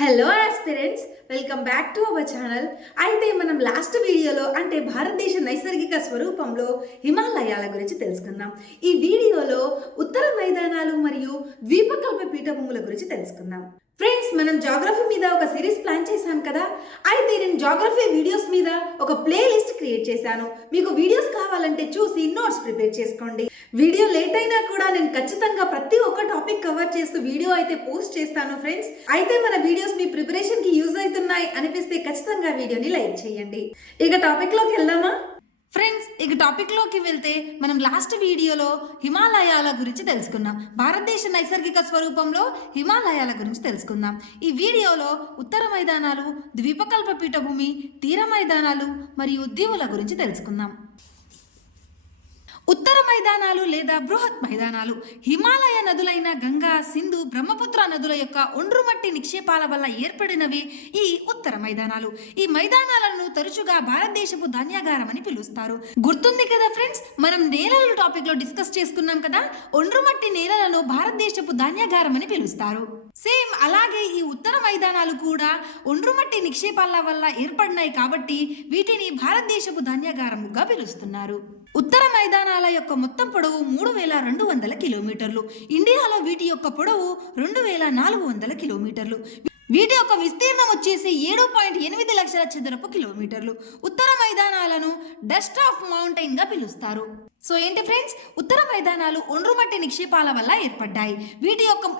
Hello aspirants, welcome back to our channel. అయితే మనం last వీడియోలో అంటే భారతదేశ నైసర్గిక స్వరూపంలో హిమాలయాల గురించి తెలుసుకుందాం. ఈ వీడియోలో ఉత్తర మైదానాలు మరియు ద్వీపకల్ప పీఠభూముల గురించి తెలుసుకుందాం. ఫ్రెండ్స్, మనం జాగ్రఫీ మీద ఒక సిరీస్ ప్లాన్ చేశాం కదా. అయితే నేను జాగ్రఫీ వీడియోస్ మీద ఒక ప్లేలిస్ట్ క్రియేట్ చేశాను. మీకు వీడియోస్ కావాలంటే చూసి నోట్స్ ప్రిపేర్ చేసుకోండి. వీడియో లేట్ అయినా కూడా నేను ఖచ్చితంగా ప్రతి ఒక్క టాపిక్ కవర్ చేస్తూ వీడియో అయితే పోస్ట్ చేస్తాను ఫ్రెండ్స్. అయితే మన వీడియోస్ మీ ప్రిపరేషన్ కి యూజ్ అవుతున్నాయి అనిపిస్తే ఖచ్చితంగా వీడియోని లైక్ చేయండి. ఇక టాపిక్ లోకి వెళ్దామా? ఫ్రెండ్స్, ఇక టాపిక్ లోకి వెళ్తే మనం లాస్ట్ వీడియోలో హిమాలయాల గురించి తెలుసుకున్నాం. భారతదేశ నైసర్గిక స్వరూపంలో హిమాలయాల గురించి తెలుసుకుందాం. ఈ వీడియోలో ఉత్తర మైదానాలు, ద్వీపకల్ప పీఠభూమి, తీర మైదానాలు మరియు దీవుల గురించి తెలుసుకుందాం. ఉత్తర మైదానాలు లేదా బృహత్ మైదానాలు హిమాలయ నదులైన గంగా, సింధు, బ్రహ్మపుత్ర నదుల యొక్క ఒండ్రుమట్టి నిక్షేపాల వల్ల ఏర్పడినవి ఈ ఉత్తర మైదానాలు. ఈ మైదానాలను తరచుగా భారతదేశపు ధాన్యాగారం అని పిలుస్తారు. గుర్తుంది కదా ఫ్రెండ్స్, మనం నేలల టాపిక్ లో డిస్కస్ చేసుకున్నాం కదా. ఒండ్రుమట్టి నేలలను భారతదేశపు ధాన్యాగారం అని పిలుస్తారు. సేమ్ అలాగే ఈ ఉత్తర మైదానాలు కూడా ఒండ్రుమట్టి నిక్షేపాల వల్ల ఏర్పడినాయి కాబట్టి వీటిని భారతదేశపు ధాన్యాగారముగా పిలుస్తున్నారు. ఉత్తర మైదానాల యొక్క మొత్తం పొడవు 3200 కిలోమీటర్లు. ఇండియాలో వీటి యొక్క పొడవు 2400 కిలోమీటర్లు. వీటి యొక్క విస్తీర్ణం వచ్చేసి 7.8 లక్షల చదరపు కిలోమీటర్లు. ఉత్తర మైదానాలను డస్ట్ ఆఫ్ మౌంటైన్ గా పిలుస్తారు. సో ఏంటి ఫ్రెండ్స్, ఉత్తర మైదానాలు ఒండ్రుమట్టి నిక్షేపాల వల్ల ఏర్పడ్డాయి.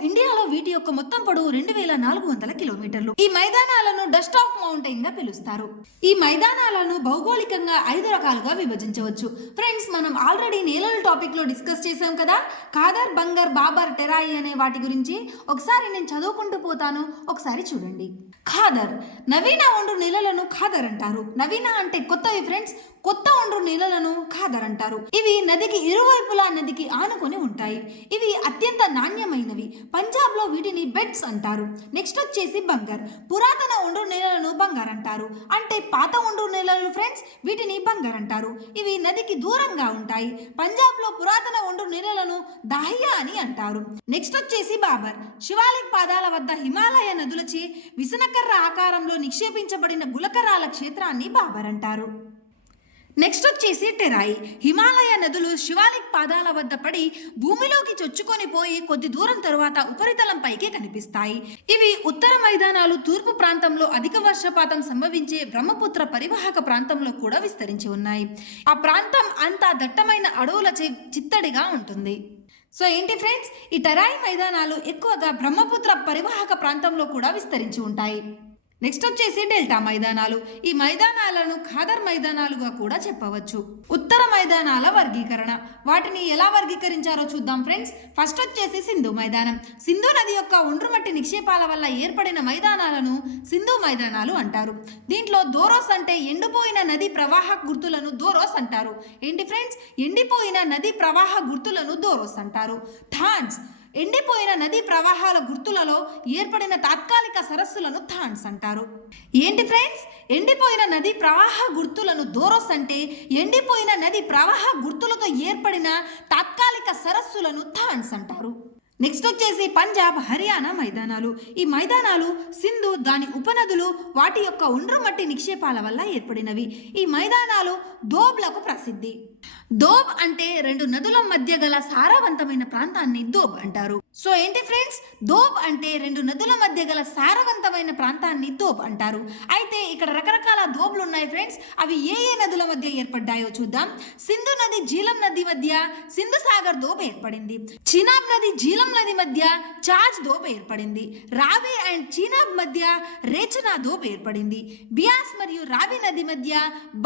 ఇండియాలో వీటి యొక్క మొత్తం పొడవు 2400 కిలోమీటర్లు. ఈ మైదానాలను డస్ట్ ఆఫ్ మౌంటైన్ గా పిలుస్తారు. ఈ మైదానాలను భౌగోళికంగా 5 రకాలుగా విభజించవచ్చు. ఫ్రెండ్స్, మనం ఆల్రెడీ నేలల టాపిక్ లో డిస్కస్ చేసాం కదా. ఖాదర్, బంగర్, బాబర్, టెరాయి అనే వాటి గురించి ఒకసారి నేను చదువుకుంటూ పోతాను, ఒకసారి చూడండి. ఖాదర్, నవీన ఒండ్రు నేలలను ఖాదర్ అంటారు. నవీన అంటే కొత్తవి ఫ్రెండ్స్. కొత్త ఒండ్రు నేలలను ఖాదర్ అంటారు. ఇవి నదికి ఇరువైపులా నదికి ఆనుకొని ఉంటాయి. ఇవి అత్యంత నాణ్యమైనవి. పంజాబ్ లో వీటిని బెడ్స్ అంటారు. నెక్స్ట్ వచ్చేసి బంగర్. పురాతన ఒండ్రు నేలలను బంగార్ అంటారు. అంటే పాత ఒండ్రు నేలలు ఫ్రెండ్స్, వీటిని బంగర్ అంటారు. ఇవి నదికి దూరంగా ఉంటాయి. పంజాబ్ లో పురాతన ఒండ్రు నేలలను దాహియా అని అంటారు. నెక్స్ట్ వచ్చేసి బాబర్. శివాలిక్ పాదాల వద్ద హిమాలయ నదులచే విసనకర్ర ఆకారంలో నిక్షేపించబడిన గులకరాల క్షేత్రాన్ని బాబర్ అంటారు. నెక్స్ట్ వచ్చేసి టెరాయి. హిమాలయ నదులు శివాలిక్ పాదాల వద్ద పడి భూమిలోకి చొచ్చుకొని పోయి కొద్ది దూరం తరువాత ఉపరితలం పైకి కనిపిస్తాయి. ఇవి ఉత్తర మైదానాలు తూర్పు ప్రాంతంలో అధిక వర్షపాతం సంభవించే బ్రహ్మపుత్ర పరివాహక ప్రాంతంలో కూడా విస్తరించి ఉన్నాయి. ఆ ప్రాంతం అంతా దట్టమైన అడవులచే చిత్తడిగా ఉంటుంది. సో ఏంటి ఫ్రెండ్స్, ఈ టెరాయి మైదానాలు ఎక్కువగా బ్రహ్మపుత్ర పరివాహక ప్రాంతంలో కూడా విస్తరించి ఉంటాయి. నెక్స్ట్ వచ్చేసి డెల్టా మైదానాలు. ఈ మైదానాలను ఖాదర్ మైదానాలుగా కూడా చెప్పవచ్చు. ఉత్తర మైదానాల వర్గీకరణ, వాటిని ఎలా వర్గీకరించారో చూద్దాం ఫ్రెండ్స్. ఫస్ట్ వచ్చేసి సింధు మైదానం. సింధు నది యొక్క ఒండ్రుమట్టి నిక్షేపాల వల్ల ఏర్పడిన మైదానాలను సింధు మైదానాలు అంటారు. దీంట్లో దోరోస్ అంటే ఎండిపోయిన నది ప్రవాహ గుర్తులను దోరోస్ అంటారు. ఏంటి ఫ్రెండ్స్, ఎండిపోయిన నది ప్రవాహ గుర్తులను దోరోస్ అంటారు. థాన్స్, ఎండిపోయిన నదీ ప్రవాహాల గుర్తులలో ఏర్పడిన తాత్కాలిక సరస్సులను థాన్స్ అంటారు. ఏంటి ఫ్రెండ్స్, ఎండిపోయిన నదీ ప్రవాహ గుర్తులను దోరోస్ అంటే ఎండిపోయిన నదీ ప్రవాహ గుర్తులతో ఏర్పడిన తాత్కాలిక సరస్సులను థాన్స్ అంటారు. నెక్స్ట్ వచ్చేసి పంజాబ్, హర్యానా మైదానాలు. ఈ మైదానాలు సింధు, దాని ఉపనదులు, వాటి యొక్క ఒండ్రుమట్టి నిక్షేపాల వల్ల ఏర్పడినవి. ఈ మైదానాలు దోబ్లకు ప్రసిద్ధి. దోబ్ అంటే 2 నదుల మధ్య గల సారవంతమైన ప్రాంతాన్ని దోబ్ అంటారు. సో ఏంటి ఫ్రెండ్స్, దోబ్ అంటే 2 నదుల మధ్య గల సారవంతమైన ప్రాంతాన్ని దోబ్ అంటారు. అయితే ఇక్కడ రకరకాల దోబ్లు ఉన్నాయి ఫ్రెండ్స్. అవి ఏ ఏ నదుల మధ్య ఏర్పడ్డాయో చూద్దాం. సింధు నది జీలం నది మధ్య సింధు సాగర్ దోబ్ ఏర్పడింది. చినాబ్ నది జీలం నది మధ్య చాజ్ దోబ్ ఏర్పడింది. రావి అండ్ చీనాబ్ మధ్య రేచనా దోబ్ ఏర్పడింది. బియాస్ మరియు రావి నది మధ్య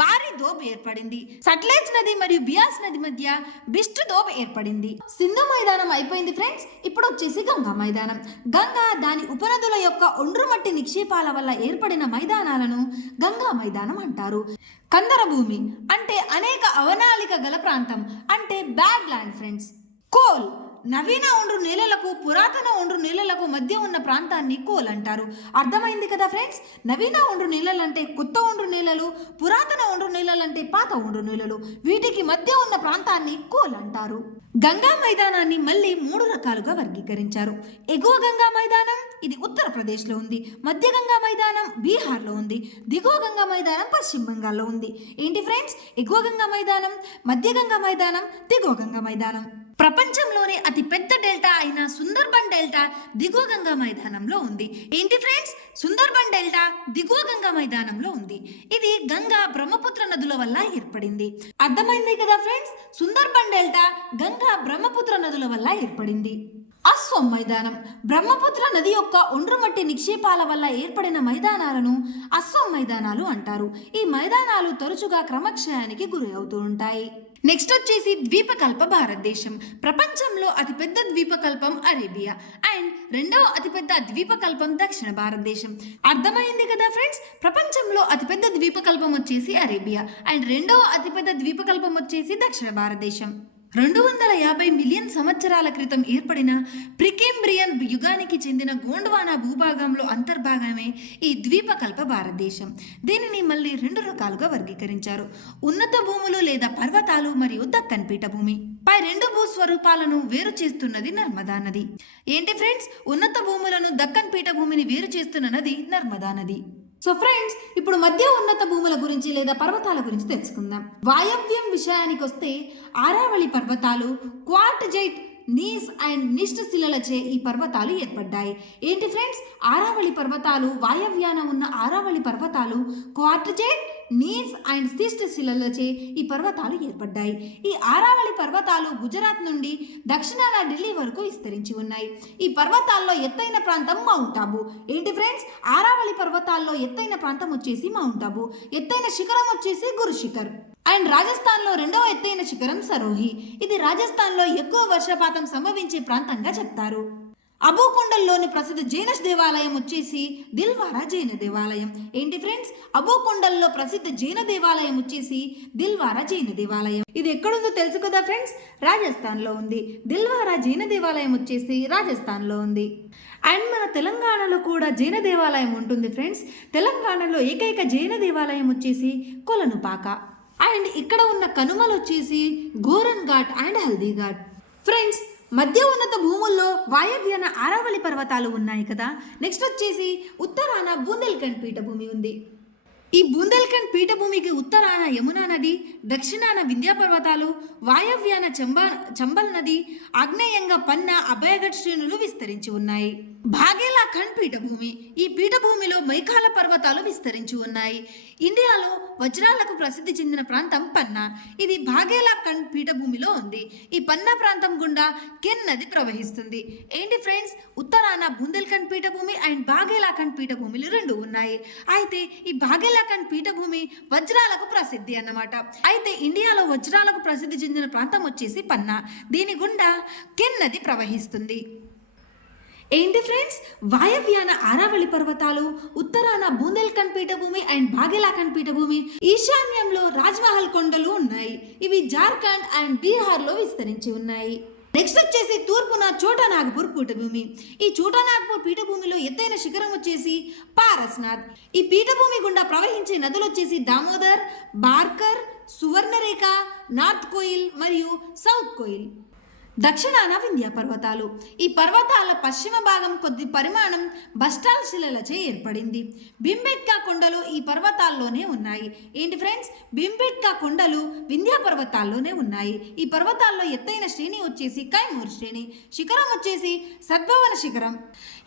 బారి దోబ్ ఏర్పడింది. సట్లెజ్ నది మరియు బియాస్ నది మధ్య బిస్ట్ దోబ్ ఏర్పడింది. సింధు మైదానం అయిపోయింది ఫ్రెండ్స్. ఇప్పుడు వచ్చేసి గంగా మైదానం. గంగా, దాని ఉపనదుల యొక్క ఒండ్రుమట్టి నిక్షేపాల వల్ల ఏర్పడిన మైదానాలను గంగా మైదానం అంటారు. కందర భూమి అంటే అనేక అవనాళిక గల ప్రాంతం, అంటే బ్యాడ్ ల్యాండ్ ఫ్రెండ్స్. కోల్ నవీన ఒండ్రు నేలలకు పురాతన ఒండ్రు నేలలకు మధ్య ఉన్న ప్రాంతాన్ని కోల్ అంటారు. అర్థమైంది కదా ఫ్రెండ్స్? నవీన ఒండ్రు నేలలు అంటే కొత్త ఒండ్రు నేలలు, పురాతన ఒండ్రు నేలలు అంటే పాత ఒండ్రు నేలలు. వీటికి మధ్య ఉన్న ప్రాంతాన్ని కోల్ అంటారు. గంగా మైదానాన్ని మళ్ళీ 3 రకాలుగా వర్గీకరించారు. ఎగువ గంగా మైదానం ఇది ఉత్తరప్రదేశ్లో ఉంది, మధ్య గంగా మైదానం బీహార్లో ఉంది, దిగువ గంగా మైదానం పశ్చిమ బెంగాల్లో ఉంది. ఏంటి ఫ్రెండ్స్? ఎగువ గంగా మైదానం, మధ్య గంగా మైదానం, దిగువ గంగా మైదానం. ప్రపంచంలోనే అతి పెద్ద డెల్టా అయిన సుందర్బన్ డెల్టా దిగువ గంగా మైదానంలో ఉంది. ఏంటి ఫ్రెండ్స్? సుందర్బన్ డెల్టా దిగువ గంగా మైదానంలో ఉంది. ఇది గంగా బ్రహ్మపుత్ర నదుల వల్ల ఏర్పడింది. అర్థమైంది కదా ఫ్రెండ్స్? సుందర్బన్ డెల్టా గంగా బ్రహ్మపుత్ర నదుల వల్ల ఏర్పడింది. అస్సోం మైదానం బ్రహ్మపుత్ర నది యొక్క ఒండ్రుమట్టి నిక్షేపాల వల్ల ఏర్పడిన మైదానాలను అస్సోం మైదానాలు అంటారు. ఈ మైదానాలు తరచుగా క్రమక్షయానికి గురి అవుతూ ఉంటాయి. నెక్స్ట్ వచ్చేసి ద్వీపకల్ప భారతదేశం. ప్రపంచంలో అతిపెద్ద ద్వీపకల్పం అరేబియా అండ్ రెండవ అతిపెద్ద ద్వీపకల్పం దక్షిణ భారతదేశం. అర్థమైంది కదా ఫ్రెండ్స్? ప్రపంచంలో అతిపెద్ద ద్వీపకల్పం వచ్చేసి అరేబియా అండ్ రెండవ అతిపెద్ద ద్వీపకల్పం వచ్చేసి దక్షిణ భారతదేశం. 250 మిలియన్ సంవత్సరాల క్రితం ఏర్పడిన ప్రికేంబ్రియన్ యుగానికి చెందిన గోండ్వానా భూభాగంలో అంతర్భాగమే ఈ ద్వీపకల్ప భారతదేశం. దీనిని మళ్ళీ 2 రకాలుగా వర్గీకరించారు. ఉన్నత భూములు లేదా పర్వతాలు మరియు దక్కన్ పీఠభూమి. పై 2 భూస్వరూపాలను వేరు చేస్తున్నది నర్మదా నది. ఏంటి ఫ్రెండ్స్? ఉన్నత భూములను దక్కన్ పీఠభూమిని వేరు చేస్తున్న నది నర్మదా నది. సో ఫ్రెండ్స్, ఇప్పుడు మధ్య ఉన్నత భూముల గురించి లేదా పర్వతాల గురించి తెలుసుకుందాం. వాయవ్యం విషయానికి వస్తే ఆరావళి పర్వతాలు క్వార్ట్జైట్ నీస్ అండ్ నిష్ట శిలలచే ఈ పర్వతాలు ఏర్పడ్డాయి. ఏంటి ఫ్రెండ్స్? ఆరావళి పర్వతాలు, వాయవ్యాన ఉన్న ఆరావళి పర్వతాలు క్వార్ట్జైట్ నీస్ అండ్ శిష్ట శిలలచే ఈ పర్వతాలు ఏర్పడ్డాయి. ఈ ఆరావళి పర్వతాలు గుజరాత్ నుండి దక్షిణాన ఢిల్లీ వరకు విస్తరించి ఉన్నాయి. ఈ పర్వతాల్లో ఎత్తైన ప్రాంతం మౌంట్ ఆబు. ఏంటి ఫ్రెండ్స్? ఆరావళి పర్వతాల్లో ఎత్తైన ప్రాంతం వచ్చేసి మౌంట్ ఆబు, ఎత్తైన శిఖరం వచ్చేసి గురు శిఖర్. అండ్ రాజస్థాన్లో రెండవ ఎత్తైన శిఖరం సరోహి. ఇది రాజస్థాన్లో ఎక్కువ వర్షపాతం సంభవించే ప్రాంతంగా చెప్తారు. అబోకొండల్లోని ప్రసిద్ధ జైన దేవాలయం వచ్చేసి దిల్వారా జైన దేవాలయం. ఏంటి ఫ్రెండ్స్? అబోకొండల్లో ప్రసిద్ధ జైన దేవాలయం వచ్చేసి దిల్వారా జైన దేవాలయం. ఇది ఎక్కడుందో తెలుసు కదా ఫ్రెండ్స్? రాజస్థాన్లో ఉంది. దిల్వారా జైన దేవాలయం వచ్చేసి రాజస్థాన్లో ఉంది. అండ్ మన తెలంగాణలో కూడా జైన దేవాలయం ఉంటుంది ఫ్రెండ్స్. తెలంగాణలో ఏకైక జైన దేవాలయం వచ్చేసి కొలనుపాక. అండ్ ఇక్కడ ఉన్న కనుమలు వచ్చేసి Goran ghat and haldi ghat. Friends, మధ్య ఉన్నత భూముల్లో వాయవ్యాన ఆరావళి పర్వతాలు ఉన్నాయి కదా. నెక్స్ట్ వచ్చేసి ఉత్తరాన బుందేల్ఖండ్ పీఠభూమి ఉంది. ఈ బుందేల్ఖండ్ పీఠభూమికి ఉత్తరాన యమునా నది, దక్షిణాన వింధ్య పర్వతాలు, వాయవ్యాన చంబల్ నది, ఆగ్నేయంగా పన్నా అభయగఢ్ శ్రేణులు విస్తరించి ఉన్నాయి. భాగేలాఖండ్ పీఠభూమి. ఈ పీఠభూమిలో మైకాల పర్వతాలు విస్తరించి ఉన్నాయి. ఇండియాలో వజ్రాలకు ప్రసిద్ధి చెందిన ప్రాంతం పన్నా. ఇది భాగేలాఖండ్ పీఠభూమిలో ఉంది. ఈ పన్నా ప్రాంతం గుండా కెన్ నది ప్రవహిస్తుంది. ఏంటి ఫ్రెండ్స్? ఉత్తరాన బుందేల్ఖండ్ పీఠభూమి అండ్ భాగేలాఖండ్ పీఠభూమిలు 2 ఉన్నాయి. అయితే ఈ భాగేలాఖండ్ పీఠభూమి వజ్రాలకు ప్రసిద్ధి అన్నమాట. అయితే ఇండియాలో వజ్రాలకు ప్రసిద్ధి చెందిన ప్రాంతం వచ్చేసి పన్నా. దీని గుండా కెన్ నది ప్రవహిస్తుంది. ఏంటి ఫ్రెండ్స్? వాయవ్యాన ఆరావళి పర్వతాలు, ఉత్తరాన బుందేల్ఖండ్ పీఠభూమి అండ్ భాగేలాఖండ్ పీఠభూమి, ఈశాన్యంలో రాజ్మహల్ కొండలు ఉన్నాయి. ఇవి జార్ఖండ్ అండ్ బీహార్లో విస్తరించి ఉన్నాయి. నెక్స్ట్ వచ్చేసి తూర్పున చోటా నాగపూర్ పీఠభూమి. ఈ చోటా నాగపూర్ పీఠభూమిలో ఎత్తైన శిఖరం వచ్చేసి పారస్నాథ్. ఈ పీఠభూమి గుండా ప్రవహించే నదులు వచ్చేసి దామోదర్, బార్కర్, సువర్ణరేఖ, నార్త్ కోయిల్ మరియు సౌత్ కోయిల్. దక్షిణాన వింధ్య పర్వతాలు. ఈ పర్వతాల పశ్చిమ భాగం కొద్ది పరిమాణం బస్టాల్ శిలలచే ఏర్పడింది. భీంబెట్కా కొండలు ఈ పర్వతాల్లోనే ఉన్నాయి. ఏంటి ఫ్రెండ్స్? భీంబెట్కా కొండలు వింధ్య పర్వతాల్లోనే ఉన్నాయి. ఈ పర్వతాల్లో ఎత్తైన శ్రేణి వచ్చేసి కైమూర్ శ్రేణి, శిఖరం వచ్చేసి సద్భవన శిఖరం.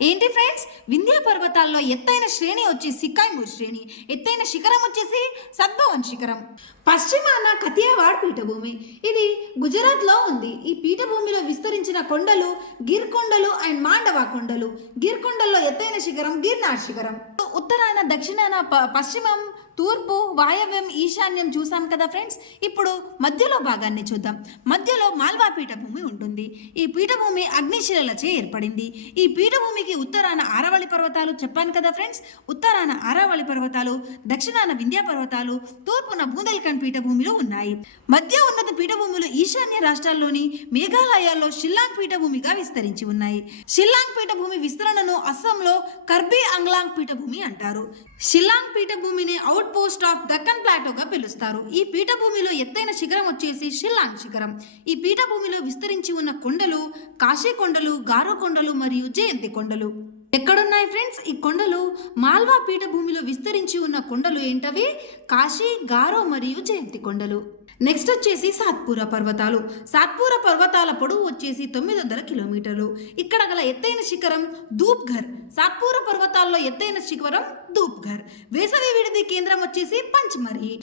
ఏంటి ఫ్రెండ్స్? వింధ్య పర్వతాల్లో ఎత్తైన శ్రేణి వచ్చేసి కైమూర్ శ్రేణి, ఎత్తైన శిఖరం వచ్చేసి సద్భవన్ శిఖరం. పశ్చిమాన కతియావాడ్ పీఠభూమి. ఇది గుజరాత్లో ఉంది. ఈ పీఠభూమిలో విస్తరించిన కొండలు గిర్ కొండలు అండ్ మాండవా కొండలు. గిర్ కొండల్లో ఎత్తైన శిఖరం గిర్నార్ శిఖరం. ఉత్తరాన, దక్షిణాన, పశ్చిమం, తూర్పు, వాయవ్యం, ఈశాన్యం చూసాం కదా ఫ్రెండ్స్. ఇప్పుడు మధ్యలో భాగాన్ని చూద్దాం. మధ్యలో మాల్వా పీఠభూమి ఉంటుంది. ఈ పీఠభూమి అగ్నిశిలలచే ఏర్పడింది. ఈ పీఠభూమికి ఉత్తరాన ఆరవళి పర్వతాలు చెప్పాను కదా ఫ్రెండ్స్. ఉత్తరాన ఆరవళి పర్వతాలు, దక్షిణాన వింధ్య పర్వతాలు, తూర్పున బూందేల్ఖండ్ పీఠభూమిలో ఉన్నాయి. మధ్య ఉన్నత పీఠభూములు ఈశాన్య రాష్ట్రాల్లోని మేఘాలయాల్లో షిల్లాంగ్ పీఠభూమిగా విస్తరించి ఉన్నాయి. షిల్లాంగ్ పీఠభూమి విస్తరణను అస్సాంలో కర్బీ అంగ్లాంగ్ పీఠభూమి అంటారు. షిల్లాంగ్ పీఠభూమిని అవుట్ పోస్ట్ ఆఫ్ దక్కన్ ప్లాటోగా పిలుస్తారు. ఈ పీఠభూమిలో ఎత్తైన శిఖరం వచ్చేసి షిల్లాంగ్ శిఖరం. ఈ పీఠభూమిలో విస్తరించి ఉన్న కొండలు కాశీ కొండలు, గారో కొండలు మరియు జయంతి కొండలు. ఎక్కడున్నాయి ఫ్రెండ్స్ ఈ కొండలు? మాల్వా పీఠభూమిలో విస్తరించి ఉన్న కొండలు ఏంటవి? కాశీ, గారో మరియు జయంతి కొండలు. నెక్స్ట్ వచ్చేసి సాత్పురా పర్వతాలు. సాత్పురా పర్వతాల పొడవు వచ్చేసి 900 కిలోమీటర్లు. ఇక్కడ గల ఎత్తైన శిఖరం ధూప్ఘర్. సాత్పురా పర్వతాల్లో ఎత్తైన శిఖరం ధూప్ఘర్. వేసవి విడిది కేంద్రం వచ్చేసి పంచ్మర్హి.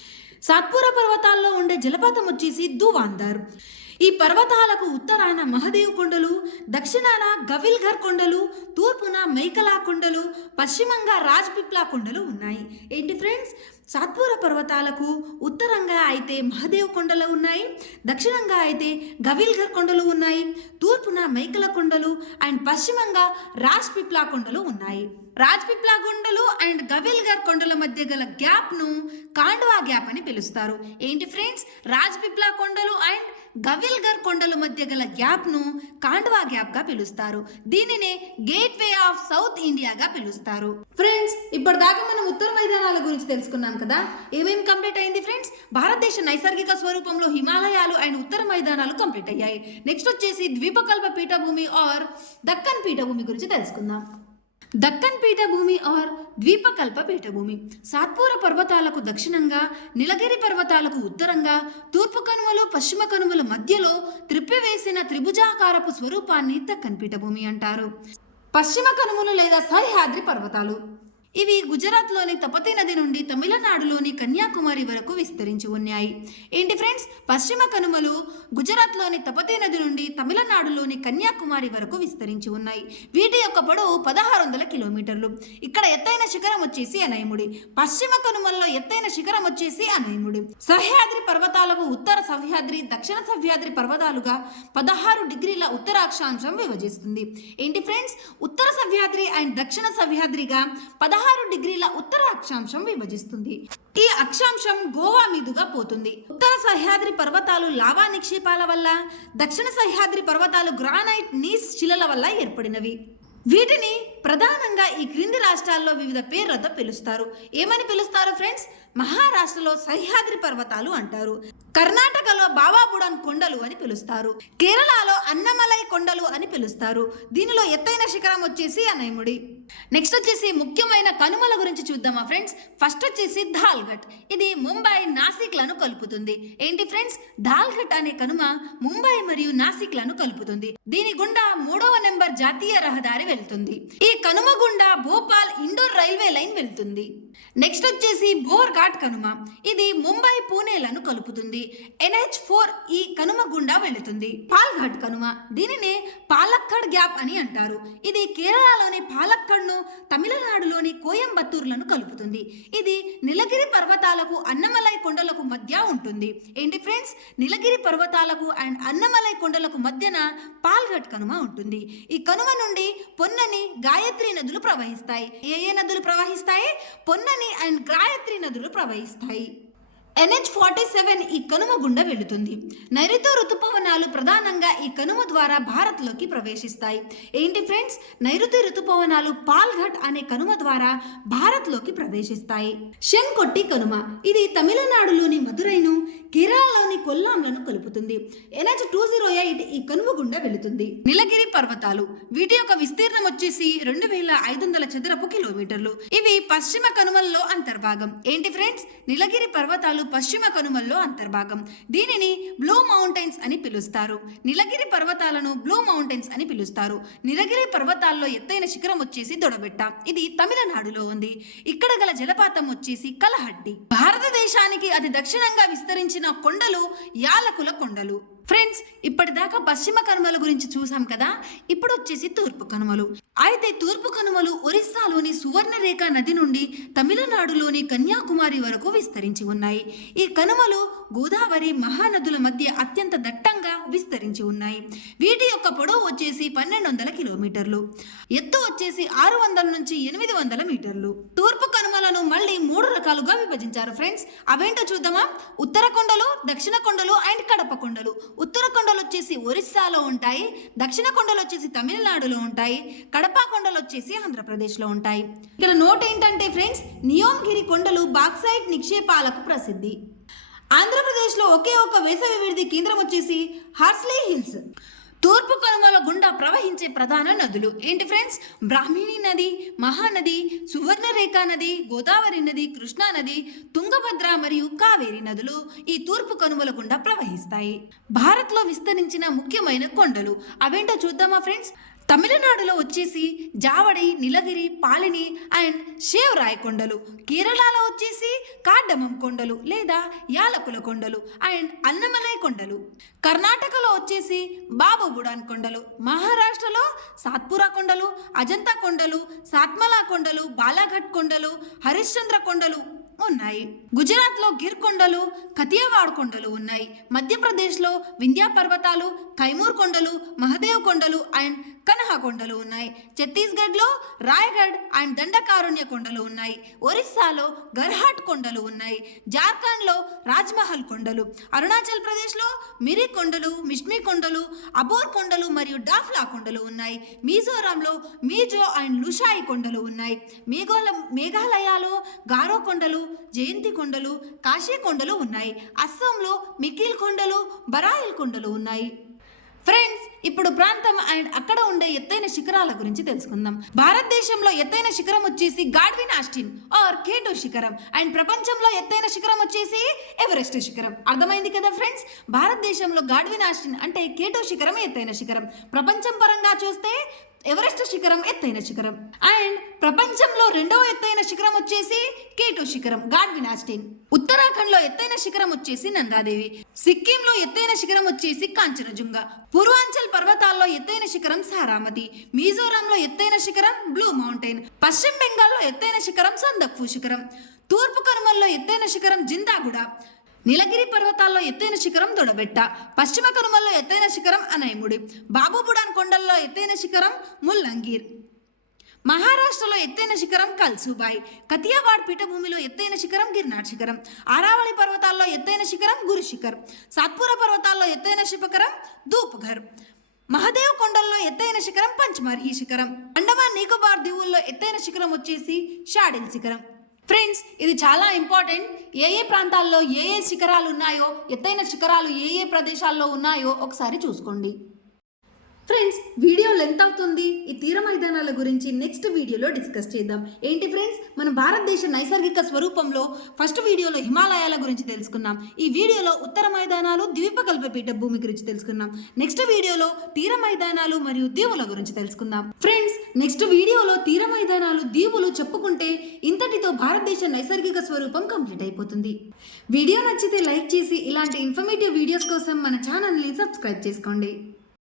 సాత్పురా పర్వతాల్లో ఉండే జలపాతం వచ్చేసి దువాందర్. ఈ పర్వతాలకు ఉత్తరాన మహదేవ్ కొండలు, దక్షిణాన గవిల్ఘర్ కొండలు, తూర్పున మైకలా కొండలు, పశ్చిమంగా రాజ్పిప్లా కొండలు ఉన్నాయి. ఏంటి ఫ్రెండ్స్? సాత్పురా పర్వతాలకు ఉత్తరంగా అయితే మహదేవ్ కొండలు ఉన్నాయి, దక్షిణంగా అయితే గవిల్ఘర్ కొండలు ఉన్నాయి, తూర్పున మైకల కొండలు అండ్ పశ్చిమంగా రాజ్పిప్లా కొండలు ఉన్నాయి. రాజ్పిప్లా కొండలు అండ్ గవిల్ఘర్ కొండల మధ్య గల గ్యాప్ను కాండ్వా గ్యాప్ అని పిలుస్తారు. ఏంటి ఫ్రెండ్స్? రాజ్పిప్లా కొండలు అండ్ గవిల్ఘర్ కొండల మధ్య గల గ్యాప్ను కాండ్వా గ్యాప్గా పిలుస్తారు. దీనినే గేట్వే ఆఫ్ సౌత్ ఇండియాగా పిలుస్తారు. ఫ్రెండ్స్, ఇప్పటిదాకా మనం ఉత్తర మైదానాల గురించి తెలుసుకున్నాం కదా. ఏమేమి కంప్లీట్ అయింది ఫ్రెండ్స్? భారతదేశ నైసర్గిక స్వరూపంలో హిమాలయాలు అండ్ ఉత్తర మైదానాలు కంప్లీట్ అయ్యాయి. నెక్స్ట్ వచ్చేసి ద్వీపకల్ప పీఠభూమి ఆర్ దక్కన్ పీఠభూమి గురించి తెలుసుకుందాం. దక్కన్ పీఠభూమి ఆర్ ద్వీపకల్ప పీఠభూమి సాత్పురా పర్వతాలకు దక్షిణంగా, నీలగిరి పర్వతాలకు ఉత్తరంగా, తూర్పు కనుమలు పశ్చిమ కనుమల మధ్యలో త్రిప్పివేసిన త్రిభుజాకారపు స్వరూపాన్ని దక్కన్ పీఠభూమి అంటారు. పశ్చిమ కనుమలు లేదా సహ్యాద్రి పర్వతాలు ఇవి గుజరాత్లోని తపతీ నది నుండి తమిళనాడులోని కన్యాకుమారి వరకు విస్తరించి ఉన్నాయి. ఏంటి ఫ్రెండ్స్? పశ్చిమ కనుమలు గుజరాత్లోని తపతీ నది నుండి తమిళనాడులోని కన్యాకుమారి వరకు విస్తరించి ఉన్నాయి. వీటి యొక్క పొడవు 1600 కిలోమీటర్లు. ఇక్కడ ఎత్తైన శిఖరం వచ్చేసి అనైముడి. పశ్చిమ కనుమల్లో ఎత్తైన శిఖరం వచ్చేసి అనైముడి. సహ్యాద్రి పర్వతాలకు ఉత్తర సహ్యాద్రి, దక్షిణ సహ్యాద్రి పర్వతాలుగా 16 డిగ్రీల ఉత్తర అక్షాంశం విభజిస్తుంది. ఏంటి ఫ్రెండ్స్? ఉత్తర సహ్యాద్రి అండ్ దక్షిణ సహ్యాద్రిగా 16 డిగ్రీల ఉత్తర అక్షాంశం విభజిస్తుంది. ఈ అక్షాంశం గోవా మీదుగా పోతుంది. ఉత్తర సహ్యాద్రి పర్వతాలు లావా నిక్షేపాల వల్ల, దక్షిణ సహ్యాద్రి పర్వతాలు గ్రానైట్ నీస్ శిలల వల్ల ఏర్పడినవి. వీటిని ప్రధానంగా ఈ క్రింది రాష్ట్రాల్లో వివిధ పేర్లతో పిలుస్తారు. ఏమని పిలుస్తారు ఫ్రెండ్స్? మహారాష్ట్రలో సహ్యాద్రి పర్వతాలు అంటారు, కర్ణాటకలో బాబాబుడాన్ కొండలు అని పిలుస్తారు, కేరళలో అన్నమలై కొండలు అని పిలుస్తారు. దీనిలో ఎత్తైన శిఖరం వచ్చేసి అనైముడి. నెక్స్ట్ వచ్చేసి ముఖ్యమైన కనుమల గురించి చూద్దామా ఫ్రెండ్స్. ఫస్ట్ వచ్చేసి ధాల్ఘట్. ఇది ముంబై, నాసిక్లను కలుపుతుంది. ఏంటి ఫ్రెండ్స్? ధాల్ఘట్ అనే కనుమ ముంబై మరియు నాసిక్లను కలుపుతుంది. దీని గుండా 3వ నెంబర్ జాతీయ రహదారి వెళ్తుంది. ఈ కనుమ గుండా భోపాల్ ఇండోర్ రైల్వే లైన్ వెళ్తుంది. నెక్స్ట్ వచ్చేసి బోర్ ఘాట్ కనుమ. ఇది ముంబై, పూణేలను కలుపుతుంది. NH4 ఈ కనుమ గుండా వెళుతుంది. పాల్ఘాట్ కనుమ, దీనినే పాలక్కడ్ గ్యాప్ అని అంటారు. ఇది కేరళలోని పాలక్కడ్ను తమిళనాడులోని కోయంబత్తూర్లను కలుపుతుంది. ఇది నీలగిరి పర్వతాలకు అన్నమలై కొండలకు మధ్య ఉంటుంది. ఏంటి ఫ్రెండ్స్? నీలగిరి పర్వతాలకు అండ్ అన్నమలై కొండలకు మధ్యన పాల్ఘాట్ కనుమ ఉంటుంది. ఈ కనుమ నుండి పొన్నని, గాయత్రి నదులు ప్రవహిస్తాయి. ఏ నదులు ప్రవహిస్తాయి? పొన్నని అండ్ గాయత్రి నదులు ప్రవహిస్తాయి. NH47 ఈ కనుమ గుండా వెళుతుంది. నైరుతి ఋతుపవనాలు ప్రధానంగా ఈ కనుమ ద్వారా భారత్లోకి ప్రవేశిస్తాయి. ఏంటి ఫ్రెండ్స్? నైరుతి ఋతుపవనాలు పాల్ఘాట్ అనే కనుమ ద్వారా భారత్లోకి ప్రవేశిస్తాయి. షెన్కొట్టి కనుమ, ఇది తమిళనాడులోని మదురైను, కేరళలోని కొల్లాంలను కలుపుతుంది. NH208 ఈ కనుమ గుండా వెళుతుంది. నీలగిరి పర్వతాలు, వీటి యొక్క విస్తీర్ణం వచ్చేసి 2500 చదరపు కిలోమీటర్లు. ఇవి పశ్చిమ కనుమల్లో అంతర్భాగం. ఏంటి ఫ్రెండ్స్? నీలగిరి పర్వతాలు పశ్చిమ కనుమల్లో అంతర్భాగం. దీనిని బ్లూ మౌంటైన్స్ అని పిలుస్తారు. నీలగిరి పర్వతాలను బ్లూ మౌంటైన్స్ అని పిలుస్తారు. నీలగిరి పర్వతాల్లో ఎత్తైన శిఖరం వచ్చేసి దొడబెట్ట. ఇది తమిళనాడులో ఉంది. ఇక్కడ గల జలపాతం వచ్చేసి కలహట్టి. భారతదేశానికి అతి దక్షిణంగా విస్తరించిన కొండలు యాలకుల కొండలు. ఫ్రెండ్స్, ఇప్పటిదాకా పశ్చిమ కనుమల గురించి చూసాం కదా. ఇప్పుడు వచ్చేసి తూర్పు కనుమలు. అయితే తూర్పు కనుమలు ఒరిస్సాలోని సువర్ణరేఖ నది నుండి తమిళనాడులోని కన్యాకుమారి వరకు విస్తరించి ఉన్నాయి. ఈ కనుమలు గోదావరి మహానదుల మధ్య అత్యంత దట్టంగా విస్తరించి ఉన్నాయి. వీటి యొక్క పొడవు వచ్చేసి 1200 కిలోమీటర్లు, ఎత్తు వచ్చేసి 600 నుంచి 800 మీటర్లు. తూర్పు కనుమలను మళ్ళీ 3 రకాలుగా విభజించారు ఫ్రెండ్స్. అవేంటో చూద్దామా? ఉత్తర కొండలు, దక్షిణ కొండలు అండ్ కడప కొండలు. ఉత్తర కొండలు వచ్చేసి ఒరిస్సాలో ఉంటాయి, దక్షిణ కొండలు వచ్చేసి తమిళనాడులో ఉంటాయి, కడప కొండలు వచ్చేసి ఆంధ్రప్రదేశ్లో ఉంటాయి. ఇక్కడ నోట్ ఏంటంటే ఫ్రెండ్స్, నియోమ్గిరి కొండలు బాక్సైట్ నిక్షేపాలకు ప్రసిద్ధి. ఆంధ్రప్రదేశ్లో ఒకే ఒక వేసవి విడిది కేంద్రం వచ్చేసి హార్స్లీ హిల్స్. తూర్పు కనుమల గుండా ప్రవహించే ప్రధాన నదులు ఏంటి ఫ్రెండ్స్? బ్రాహ్మిణి నది, మహానది, సువర్ణరేఖ నది, గోదావరి నది, కృష్ణా నది, తుంగభద్ర మరియు కావేరి నదులు ఈ తూర్పు కనుమల గుండా ప్రవహిస్తాయి. భారత్లో విస్తరించిన ముఖ్యమైన కొండలు అవేంటో చూద్దామా ఫ్రెండ్స్? తమిళనాడులో వచ్చేసి జావడి, నీలగిరి, పాలిని అండ్ షేవ్రాయ్ కొండలు. కేరళలో వచ్చేసి కార్డమం కొండలు లేదా యాలకుల కొండలు అండ్ అన్నమలై కొండలు. కర్ణాటకలో వచ్చేసి బాబుబుడాన్ కొండలు. మహారాష్ట్రలో సాత్పురా కొండలు, అజంతా కొండలు, సాత్మలా కొండలు, బాలాఘట్ కొండలు, హరిశ్చంద్ర కొండలు ఉన్నాయి. గుజరాత్లో గిర్ కొండలు, కతియావాడ్ కొండలు ఉన్నాయి. మధ్యప్రదేశ్లో వింధ్యా పర్వతాలు, కైమూర్ కొండలు, మహదేవ్ కొండలు అండ్ కన్హా కొండలు ఉన్నాయి. ఛత్తీస్గఢ్లో రాయగఢ్ అండ్ దండకారుణ్య కొండలు ఉన్నాయి. ఒరిస్సాలో గర్హాట్ కొండలు ఉన్నాయి. జార్ఖండ్లో రాజ్మహల్ కొండలు. అరుణాచల్ ప్రదేశ్లో మిరి కొండలు, మిష్మి కొండలు, అబోర్ కొండలు మరియు డాఫ్లా కొండలు ఉన్నాయి. మిజోరాంలో మీజో అండ్ లుషాయి కొండలు ఉన్నాయి. మేఘాలయలో గారో కొండలు, జయంతి కొండలు, కాశీ కొండలు ఉన్నాయి. అస్సాంలో మికిల్ కొండలు, బరాయిల్ కొండలు ఉన్నాయి. ఫ్రెండ్స్, ఇప్పుడు ప్రాంతం అండ్ అక్కడ ఉండే ఎత్తైన శిఖరాల గురించి తెలుసుకుందాం. భారతదేశంలో ఎత్తైన శిఖరం వచ్చేసి గాడ్విన్ ఆస్టిన్ ఆర్ కేటో శిఖరం అండ్ ప్రపంచంలో ఎత్తైన శిఖరం వచ్చేసి ఎవరెస్ట్ శిఖరం. అర్థమైంది కదా ఫ్రెండ్స్? భారతదేశంలో గాడ్విన్ ఆస్టిన్ అంటే కేటో శిఖరం ఎత్తైన శిఖరం. ప్రపంచం పరంగా చూస్తే ఎవరెస్ట్ శిఖరం ఎత్తైన శిఖరం. అండ్ ప్రపంచంలో రెండవ ఎత్తైన శిఖరం వచ్చేసి కేటో శిఖరం, గాడ్విన్ ఆస్టిన్. ఉత్తరాఖండ్లో ఎత్తైన శిఖరం వచ్చేసి నందాదేవి. సిక్కింలో ఎత్తైన శిఖరం వచ్చేసి కాంచనజుంగా. పూర్వాంచల్ పర్వతాల్లో ఎత్తైన శిఖరం సారామతి. మిజోరాంలో ఎత్తైన శిఖరం బ్లూ మౌంటైన్. పశ్చిమ బెంగాల్లో ఎత్తైన శిఖరం సందక్ఫు శిఖరం. తూర్పు కనుమల్లో ఎత్తైన శిఖరం జిందాగుడ. నీలగిరి పర్వతాల్లో ఎత్తైన శిఖరం దొడబెట్ట. పశ్చిమ కనుమల్లో ఎత్తైన శిఖరం అనైముడి. బాబుబుడాన్ కొండల్లో ఎత్తైన శిఖరం ముల్లంగీర్. మహారాష్ట్రలో ఎత్తైన శిఖరం కల్సుబాయ్. కతియావాడ్ పీఠభూమిలో ఎత్తైన శిఖరం గిర్నార్ శిఖరం. ఆరావళి పర్వతాల్లో ఎత్తైన శిఖరం గురు శిఖర్. సాత్పురా పర్వతాల్లో ఎత్తైన శిఖరం ధూప్ఘర్. మహదేవ్ కొండల్లో ఎత్తైన శిఖరం పంచమర్హి శిఖరం. అండమాన్ నికోబార్ దీవుల్లో ఎత్తైన శిఖరం వచ్చేసి షాడిల్ శిఖరం. ఫ్రెండ్స్, ఇది చాలా ఇంపార్టెంట్. ఏ ప్రాంతాల్లో ఏ శిఖరాలు ఉన్నాయో, ఎత్తైన శిఖరాలు ఏ ప్రదేశాల్లో ఉన్నాయో ఒకసారి చూసుకోండి. ఫ్రెండ్స్, వీడియో లెంత్ అవుతుంది. ఈ తీర మైదానాల గురించి నెక్స్ట్ వీడియోలో డిస్కస్ చేద్దాం. ఏంటి ఫ్రెండ్స్, మన భారతదేశ నైసర్గిక స్వరూపంలో ఫస్ట్ వీడియోలో హిమాలయాల గురించి తెలుసుకున్నాం. ఈ వీడియోలో ఉత్తర మైదానాలు, ద్వీపకల్ప పీఠభూమి గురించి తెలుసుకున్నాం. నెక్స్ట్ వీడియోలో తీర మైదానాలు మరియు దీవుల గురించి తెలుసుకుందాం. ఫ్రెండ్స్, నెక్స్ట్ వీడియోలో తీర మైదానాలు, దీవులు చెప్పుకుంటే ఇంతటితో భారతదేశ నైసర్గిక స్వరూపం కంప్లీట్ అయిపోతుంది. వీడియో నచ్చితే లైక్ చేసి ఇలాంటి ఇన్ఫర్మేటివ్ వీడియోస్ కోసం మన ఛానల్ని సబ్స్క్రైబ్ చేసుకోండి.